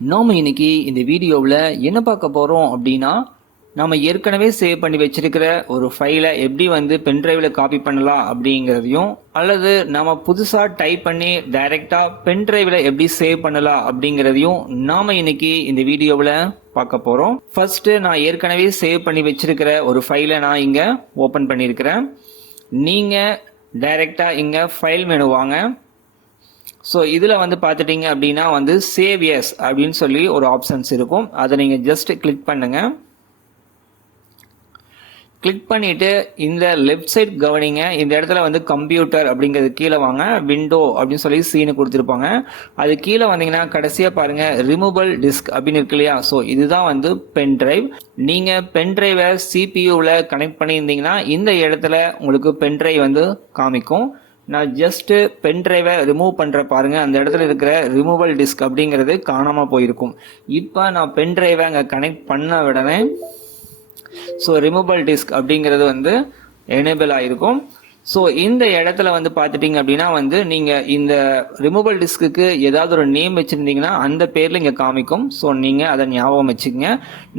நாம இன்னைக்கு இந்த வீடியோவில் என்ன பார்க்க போகிறோம் அப்படின்னா, நம்ம ஏற்கனவே சேவ் பண்ணி வச்சிருக்கிற ஒரு ஃபைலை எப்படி பென்ட்ரைவில் காப்பி பண்ணலாம் அப்படிங்கிறதையும், அல்லது நம்ம புதுசாக டைப் பண்ணி டைரெக்டாக பென்ட்ரைவில் எப்படி சேவ் பண்ணலாம் அப்படிங்கிறதையும் நாம் இன்னைக்கு இந்த வீடியோவில் பார்க்க போகிறோம். ஃபர்ஸ்ட் நான் ஏற்கனவே சேவ் பண்ணி வச்சிருக்கிற ஒரு ஃபைலை நான் இங்கே ஓப்பன் பண்ணியிருக்கிறேன். நீங்கள் டைரெக்டாக இங்கே ஃபைல் மெனு வாங்க. ஸோ இதில் பார்த்துட்டிங்க அப்படின்னா சேவ் எஸ் அப்படின்னு சொல்லி ஒரு ஆப்ஷன்ஸ் இருக்கும். அதை நீங்கள் ஜஸ்ட் கிளிக் பண்ணுங்கள். கிளிக் பண்ணிவிட்டு இந்த லெஃப்ட் சைட் கவனிங்க. இந்த இடத்துல கம்ப்யூட்டர் அப்படிங்கிறது கீழே வாங்க. விண்டோ அப்படின்னு சொல்லி சீனு கொடுத்துருப்பாங்க. அது கீழே வந்தீங்கன்னா கடைசியாக பாருங்கள் ரிமூவல் டிஸ்க் அப்படின்னு இருக்கு இல்லையா. ஸோ இதுதான் பென் டிரைவ். நீங்கள் பென் டிரைவை சிபியூவில் கனெக்ட் பண்ணியிருந்தீங்கன்னா இந்த இடத்துல உங்களுக்கு பென் டிரைவ் காமிக்கும். நான் ஜஸ்ட் பென் டிரைவை ரிமூவ் பண்ணுற பாருங்கள், அந்த இடத்துல இருக்கிற ரிமூவல் டிஸ்க் அப்படிங்கிறது காணாமல் போயிருக்கும். இப்போ நான் பென் டிரைவை அங்கே கனெக்ட் பண்ண உடனே ஸோ ரிமூவல் டிஸ்க் அப்படிங்கிறது எனேபிள் ஆகிருக்கும். ஸோ இந்த இடத்துல பார்த்துட்டிங்க அப்படின்னா நீங்கள் இந்த ரிமூவல் டிஸ்க்கு ஏதாவது ஒரு நேம் வச்சுருந்தீங்கன்னா அந்த பேரில் இங்கே காமிக்கும். ஸோ நீங்கள் அதை ஞாபகம் வச்சுக்கோங்க.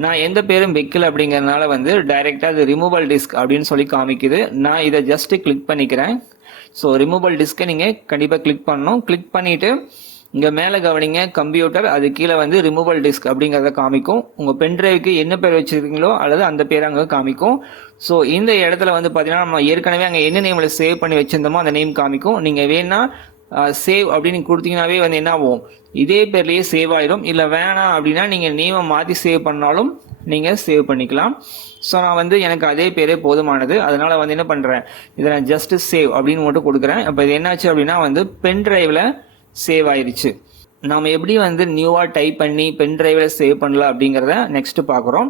நான் எந்த பேரும் வைக்கல அப்படிங்கிறதுனால டைரெக்டாக அது ரிமூவல் டிஸ்க் அப்படின்னு சொல்லி காமிக்குது. நான் இதை ஜஸ்ட்டு கிளிக் பண்ணிக்கிறேன். ஸோ ரிமூவல் டிஸ்கை நீங்கள் கண்டிப்பாக கிளிக் பண்ணணும். கிளிக் பண்ணிவிட்டு இங்கே மேலே கவனிங்க கம்ப்யூட்டர், அது கீழே ரிமூவல் டிஸ்க் அப்படிங்கிறத காமிக்கும். உங்கள் பென்ட்ரைவுக்கு என்ன பேர் வச்சுருக்கீங்களோ அல்லது அந்த பேர் அங்கே காமிக்கும். ஸோ இந்த இடத்துல பார்த்தீங்கன்னா நம்ம ஏற்கனவே அங்கே என்ன நேமில் சேவ் பண்ணி வச்சுருந்தோமோ அந்த நேம் காமிக்கும். நீங்கள் வேணா சேவ் அப்படின்னு கொடுத்தீங்கன்னாவே என்ன ஆகும், இதே பேர்லேயே சேவ் ஆகிடும். இல்லை வேணாம் அப்படின்னா நீங்கள் நேமை மாற்றி சேவ் பண்ணாலும் நீங்கள் சேவ் பண்ணிக்கலாம். ஸோ நான் எனக்கு அதே பேரே போதுமானது. அதனால் என்ன பண்ணுறேன், இதை நான் ஜஸ்ட் சேவ் அப்படின்னு மட்டும் கொடுக்குறேன். அப்போ இது என்னாச்சு அப்படின்னா பென் டிரைவில் சேவ் ஆயிடுச்சு. நாம் எப்படி நியூவாக டைப் பண்ணி பென் டிரைவில் சேவ் பண்ணலாம் அப்படிங்கிறத நெக்ஸ்ட் பார்க்குறோம்.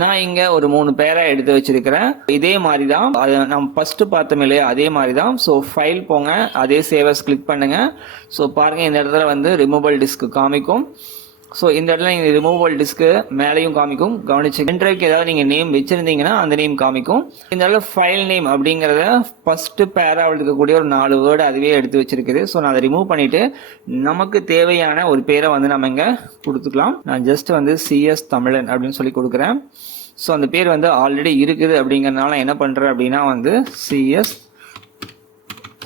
நான் இங்கே ஒரு 3 பேரை எடுத்து வச்சிருக்கிறேன். இதே மாதிரி தான் அது நம்ம ஃபர்ஸ்ட் பார்த்தோம் இல்லையா, அதே மாதிரி தான். ஸோ ஃபைல் போங்க, அதே சேவர்ஸ் கிளிக் பண்ணுங்க. ஸோ பாருங்கள் இந்த இடத்துல ரிமூவல் டிஸ்க் காமிக்கும். ஸோ இந்த இடத்துல நீங்கள் ரிமூவல் டிஸ்க்கு மேலேயும் காமிக்கும். கவனிச்சு பென் டிரைவ்க்கு ஏதாவது நீங்கள் நேம் வச்சுருந்தீங்கன்னா அந்த நேம் காமிக்கும். இந்த இடத்துல ஃபைல் நேம் அப்படிங்கிறத ஃபர்ஸ்ட் பேராவில் இருக்கக்கூடிய ஒரு 4 வேர்டு அதுவே எடுத்து வச்சிருக்குது. ஸோ நான் அதை ரிமூவ் பண்ணிவிட்டு நமக்கு தேவையான ஒரு பேரை நம்ம இங்கே கொடுத்துக்கலாம். நான் ஜஸ்ட் சிஎஸ் தமிழன் அப்படின்னு சொல்லி கொடுக்குறேன். ஸோ அந்த பேர் ஆல்ரெடி இருக்குது அப்படிங்கிறதுனால என்ன பண்ணுறேன் அப்படின்னா சிஎஸ்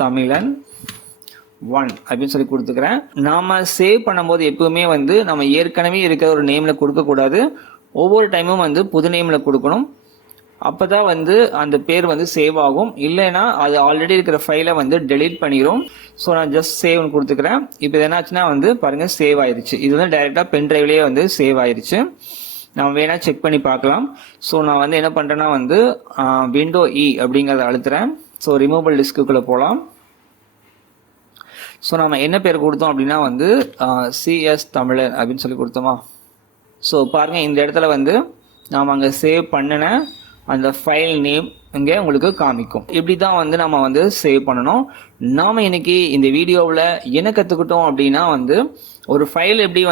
தமிழன் 1 அப்படின்னு சொல்லி கொடுத்துக்கிறேன். நாம சேவ் பண்ணும்போது எப்பவுமே நம்ம ஏற்கனவே இருக்கிற ஒரு நேம்ல கொடுக்கக்கூடாது. ஒவ்வொரு டைமும் புது நேம்ல கொடுக்கணும். அப்பதான் அந்த பேர் சேவ் ஆகும். இல்லைன்னா அது ஆல்ரெடி இருக்கிற ஃபைலை டெலீட் பண்ணிடும். ஸோ நான் ஜஸ்ட் சேவ்னு கொடுத்துக்கிறேன். இப்போ என்னாச்சுன்னா பாருங்க சேவ் ஆயிருச்சு. இது டைரக்டா பென் டிரைவ்லேயே சேவ் ஆயிருச்சு. நம்ம வேணா செக் பண்ணி பார்க்கலாம். ஸோ நான் என்ன பண்றேன்னா விண்டோ இ அப்படிங்கிறத அழுத்துறேன். ஸோ ரிமூவல் டிஸ்க்குள்ள போகலாம். ஸோ நம்ம என்ன பேர் கொடுத்தோம் அப்படின்னா சிஎஸ் தமிழன் அப்படின்னு சொல்லி கொடுத்தோமா. ஸோ பாருங்கள் இந்த இடத்துல நாம் அங்கே சேவ் பண்ணின அந்த ஃபைல் நேம் இங்கே உங்களுக்கு காமிக்கும். இப்படி தான் நம்ம சேவ் பண்ணணும். நாம் இன்னைக்கு இந்த வீடியோவில் என்ன கற்றுக்கிட்டோம் அப்படின்னா ஒரு ஃபைல் எப்படி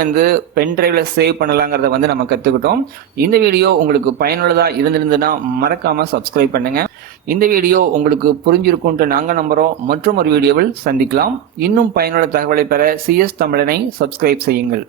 பென் டிரைவில் சேவ் பண்ணலாங்கிறத நம்ம கற்றுக்கிட்டோம். இந்த வீடியோ உங்களுக்கு பயனுள்ளதாக இருந்திருந்ததுன்னா மறக்காமல் சப்ஸ்கிரைப் பண்ணுங்கள். இந்த வீடியோ உங்களுக்கு புரிஞ்சிருக்கும்ட்டு நாங்கள் நம்புகிறோம். மற்றும் ஒரு வீடியோவில் சந்திக்கலாம். இன்னும் பயனுள்ள தகவலை பெற சிஎஸ் தமிழனை சப்ஸ்கிரைப் செய்யுங்கள்.